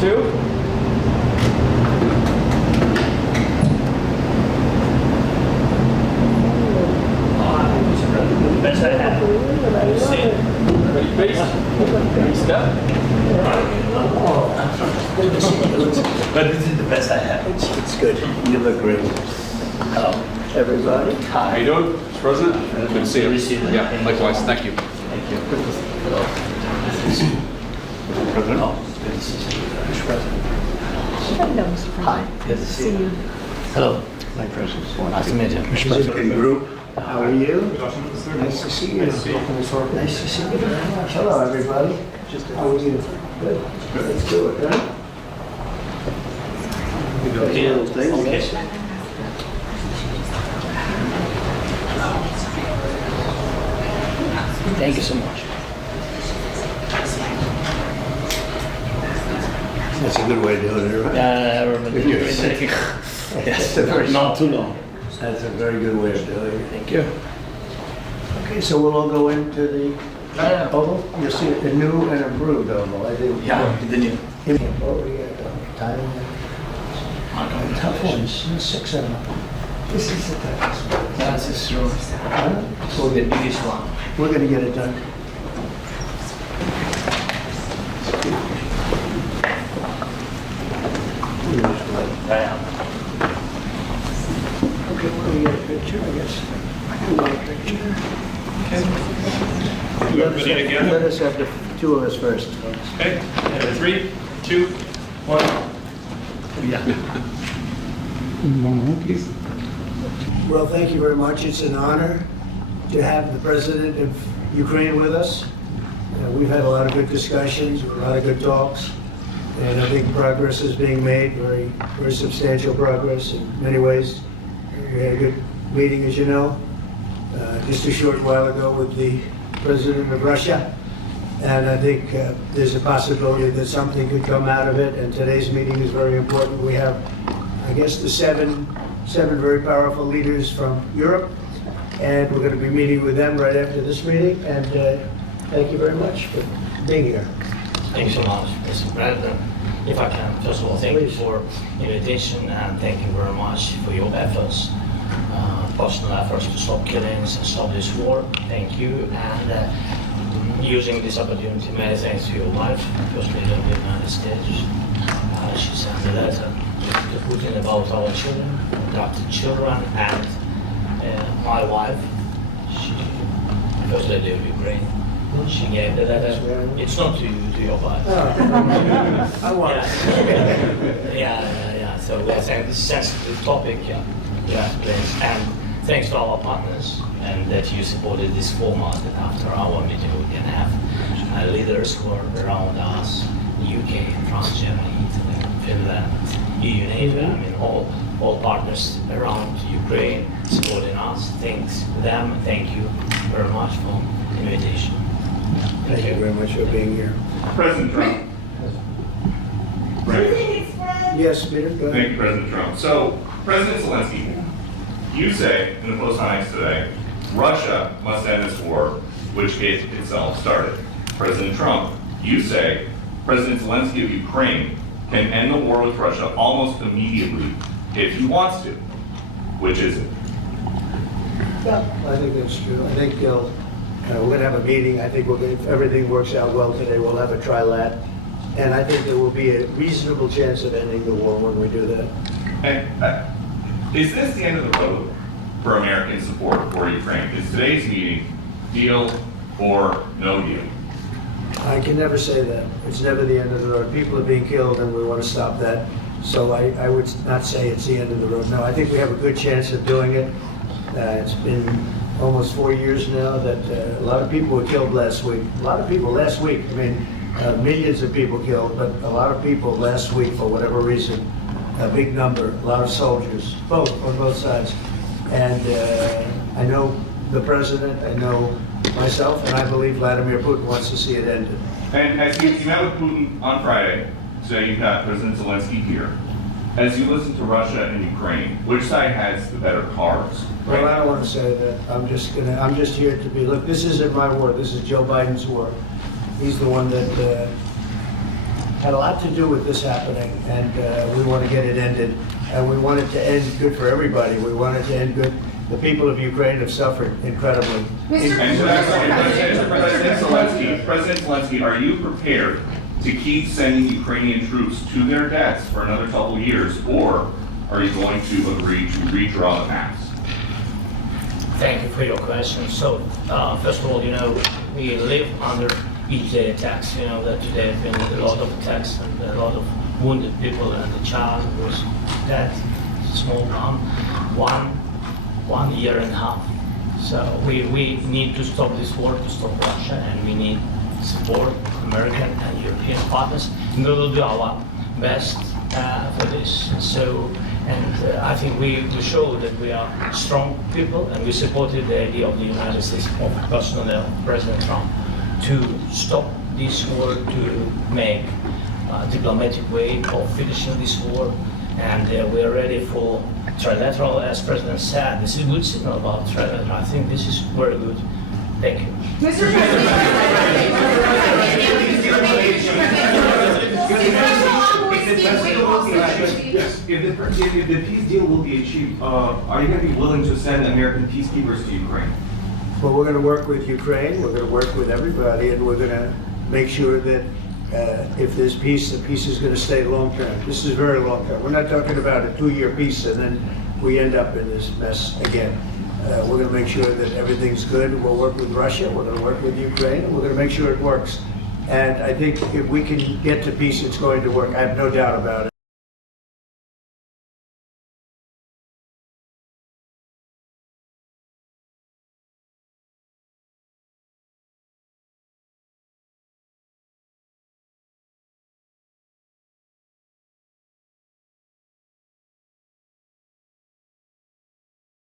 two. Best I have. Ready, face. Ready, step. But this is the best I have. It's good. You look great. Hello. Everybody. How you doing, Mr. President? Good to see you. Yeah, likewise. Thank you. Thank you. Hello. President. Oh, good to see you. Mr. President. Hello, Mr. President. Hi. Good to see you. Hello. My precious. Nice to meet you. Good group. How are you? Nice to see you. Nice to see you. Nice to see you very much. Hello, everybody. How are you? Good. Let's do it, huh? Okay. Okay. Thank you so much. That's a good way of doing it, right? Yes, not too long. That's a very good way of doing it. Thank you. Okay, so we'll all go into the oval. You'll see a new and improved oval, I think. Yeah, the new. Oh, we got time. Tough ones, 6 of them. This is the toughest one. That's true. Huh? So the biggest one. We're gonna get it done. Okay, we're gonna get a picture, I guess. You want a picture? Everybody together? Let us have the two of us first. Okay. 3, 2, 1. Yeah. Well, thank you very much. It's an honor to have the President of Ukraine with us. We've had a lot of good discussions, a lot of good talks, and I think progress is being made, very, very substantial progress in many ways. We had a good meeting, as you know, just a short while ago with the President of Russia, and I think there's a possibility that something could come out of it, and today's meeting is very important. We have, I guess, the seven very powerful leaders from Europe, and we're going to be meeting with them right after this meeting, and thank you very much for being here. Thank you so much, Mr. President. If I can, first of all, thank you for the invitation and thank you very much for your efforts, personal efforts to stop killings and stop this war. Thank you. And using this opportunity, many thanks to your wife, First Lady of the United States. She sent a letter to Putin about our children, adopted children, and my wife, First Lady of Ukraine. She gave the letter. It's not to you, to your wife. I want it. Yeah. So I think this sensitive topic, yeah, please. And thanks to our partners and that you supported this format. That after our meeting we can have leaders who are around us, UK, France, Germany, Italy, Finland, EU, NATO. I mean all partners around Ukraine supporting us. Thanks to them. Thank you very much for the invitation. Thank you very much for being here. President Trump. Right. Yes, Peter, go ahead. Thank you, President Trump. So, President Zelensky, you say in the Post-Times today, Russia must end this war, which it itself started. President Trump, you say President Zelensky of Ukraine can end the war with Russia almost immediately if he wants to. Which is it? Yeah, I think that's true. I think we're going to have a meeting. I think if everything works out well today, we'll have a trilat. And I think there will be a reasonable chance of ending the war when we do that. And is this the end of the road for American support for Ukraine? Is today's meeting deal or no deal? I can never say that. It's never the end of the road. People are being killed and we want to stop that. So I would not say it's the end of the road. No, I think we have a good chance of doing it. It's been almost 4 years now that a lot of people were killed last week. A lot of people last week, I mean, millions of people killed, but a lot of people last week for whatever reason, a big number, a lot of soldiers, on both sides. And I know the president, I know myself, and I believe Vladimir Putin wants to see it ended. And as you met with Putin on Friday, today you've got President Zelensky here. As you listen to Russia and Ukraine, which side has the better cards? Well, I don't want to say that. I'm just here to be, look, this isn't my war, this is Joe Biden's war. He's the one that had a lot to do with this happening, and we want to get it ended. And we want it to end good for everybody. We want it to end good. The people of Ukraine have suffered incredibly. And President Zelensky, are you prepared to keep sending Ukrainian troops to their deaths for another couple of years, or are you going to agree to redraw the maps? Thank you for your question. So, first of all, we live under each day attacks. You know that today have been a lot of attacks and a lot of wounded people, and the child was dead, small one year and a half. So we need to stop this war, to stop Russia, and we need support American and European partners, and we will do our best for this. So, and I think we show that we are strong people, and we supported the idea of the United States, of personally President Trump, to stop this war, to make a diplomatic way of finishing this war, and we are ready for trilateral, as President said. This is a good signal about trilateral. I think this is very good. Thank you. Mr. Yes, if the peace deal will be achieved, are you going to be willing to send American peacekeepers to Ukraine? Well, we're going to work with Ukraine, we're going to work with everybody, and we're going to make sure that if there's peace, the peace is going to stay long-term. This is very long-term. We're not talking about a 2-year peace and then we end up in this mess again. We're going to make sure that everything's good. We'll work with Russia, we're going to work with Ukraine, and we're going to make sure it works. And I think if we can get to peace, it's going to work. I have no doubt about it.